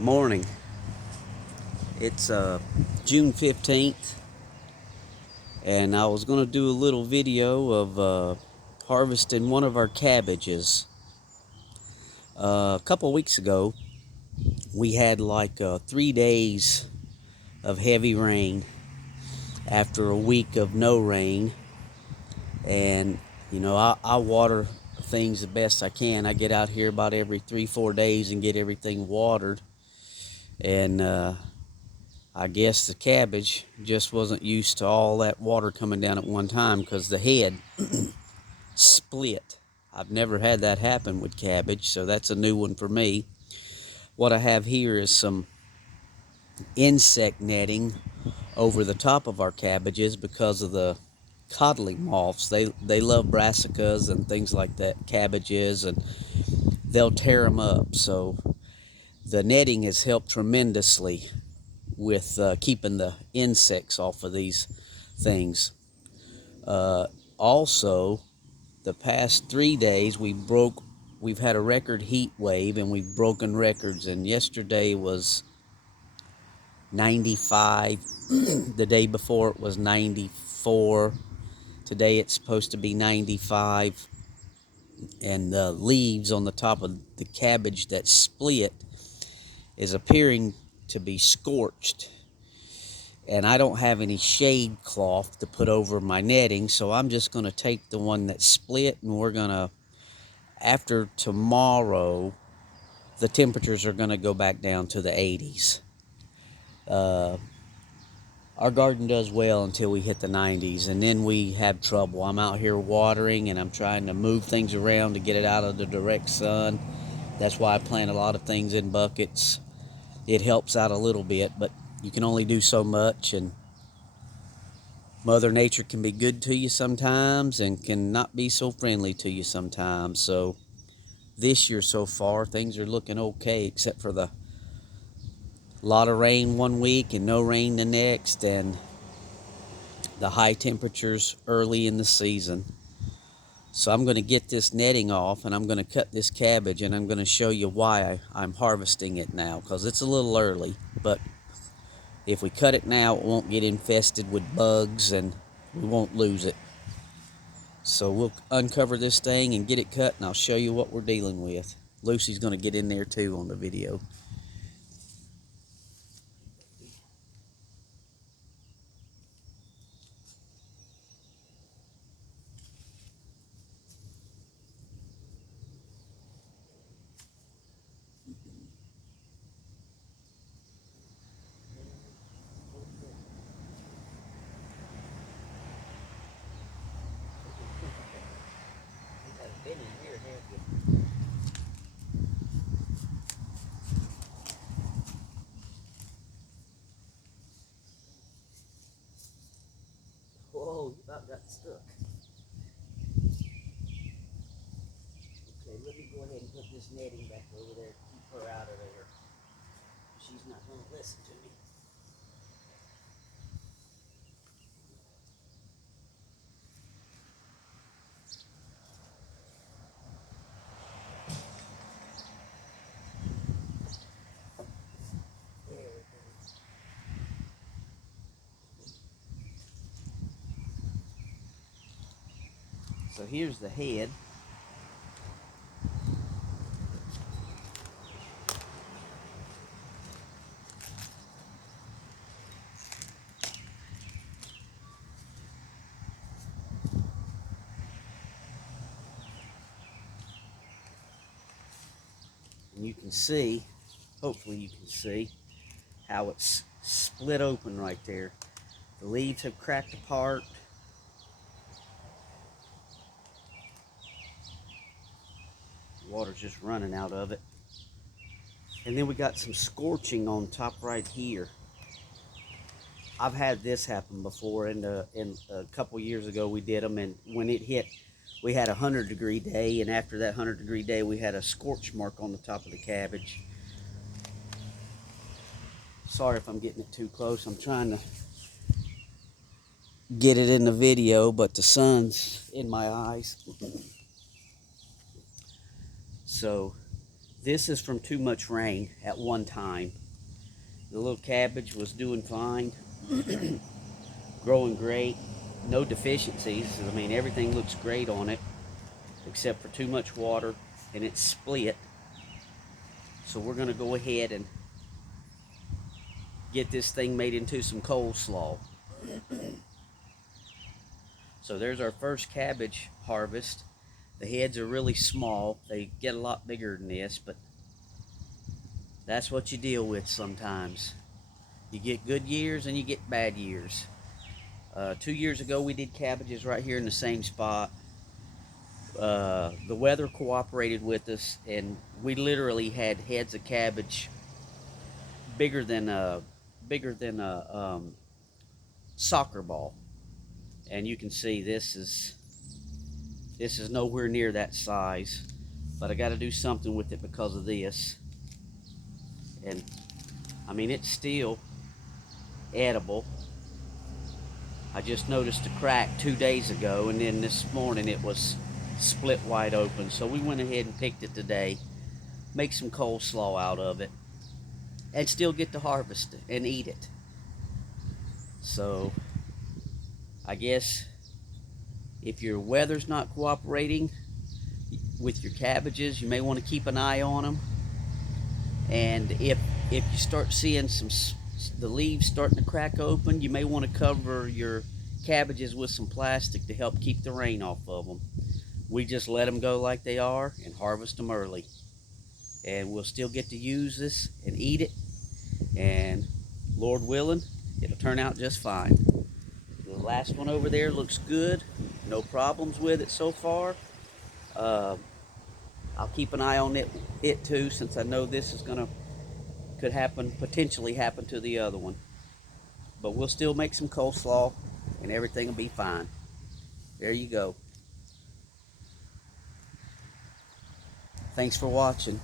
Morning. It's June 15th, and I was going to do a little video of harvesting one of our cabbages. A couple weeks ago, we had like 3 days of heavy rain after a week of no rain. And, I water things the best I can. I get out here about every 3-4 days and get everything watered. And I guess the cabbage just wasn't used to all that water coming down at one time because the head split. I've never had that happen with cabbage, so that's a new one for me. What I have here is some insect netting over the top of our cabbages because of the codling moths. They love brassicas and things like that, cabbages, and they'll tear them up. So the netting has helped tremendously with keeping the insects off of these things. Also, the past 3 days we've had a record heat wave, and we've broken records. And yesterday was 95. The day before it was 94. Today it's supposed to be 95. And the leaves on the top of the cabbage that split is appearing to be scorched. And I don't have any shade cloth to put over my netting, so I'm just going to take the one that split, and we're going to, after tomorrow, the temperatures are going to go back down to the 80s. Our garden does well until we hit the 90s, and then we have trouble. I'm out here watering, and I'm trying to move things around to get it out of the direct sun. That's why I plant a lot of things in buckets. It helps out a little bit, but you can only do so much, and Mother Nature can be good to you sometimes and can not be so friendly to you sometimes. So this year so far, things are looking okay, except for the lot of rain one week and no rain the next, and the high temperatures early in the season. So I'm going to get this netting off, and I'm going to cut this cabbage, and I'm going to show you why I'm harvesting it now, because it's a little early. But if we cut it now, it won't get infested with bugs, and we won't lose it. So we'll uncover this thing and get it cut, and I'll show you what we're dealing with. Lucy's going to get in there too on the video. Whoa, you about got stuck. Okay, let me go ahead and put this netting back over there to keep her out of there. She's not going to listen to me. So here's the head. And you can see, hopefully you can see, how it's split open right there. The leaves have cracked apart. The water's just running out of it. And then we got some scorching on top right here. I've had this happen before, and a couple years ago we did them, and when it hit, we had a 100-degree day, and after that 100-degree day we had a scorch mark on the top of the cabbage. Sorry if I'm getting it too close. I'm trying to get it in the video, but the sun's in my eyes. So This is from too much rain at one time. The little cabbage was doing fine, growing great, no deficiencies. I mean, everything looks great on it, except for too much water, and it's split. So we're gonna go ahead and get this thing made into some coleslaw. So there's our first cabbage harvest. The heads are really small. They get a lot bigger than this, but that's what you deal with sometimes. You get good years and you get bad years. 2 years ago we did cabbages right here in the same spot. The weather cooperated with us, and we literally had heads of cabbage bigger than a soccer ball. And you can see this is nowhere near that size, but I got to do something with it because of this. And I mean, it's still edible. I just noticed a crack 2 days ago, and then this morning it was split wide open. So we went ahead and picked it today, make some coleslaw out of it, and still get to harvest it and eat it. So I guess if your weather's not cooperating with your cabbages, you may want to keep an eye on them. And if you start seeing the leaves starting to crack open, you may want to cover your cabbages with some plastic to help keep the rain off of them. We just let them go like they are and harvest them early. And we'll still get to use this and eat it. And Lord willing, it'll turn out just fine. The last one over there looks good. No problems with it so far. I'll keep an eye on it too, since I know this is could potentially happen to the other one. But we'll still make some coleslaw and everything will be fine. There you go. Thanks for watching.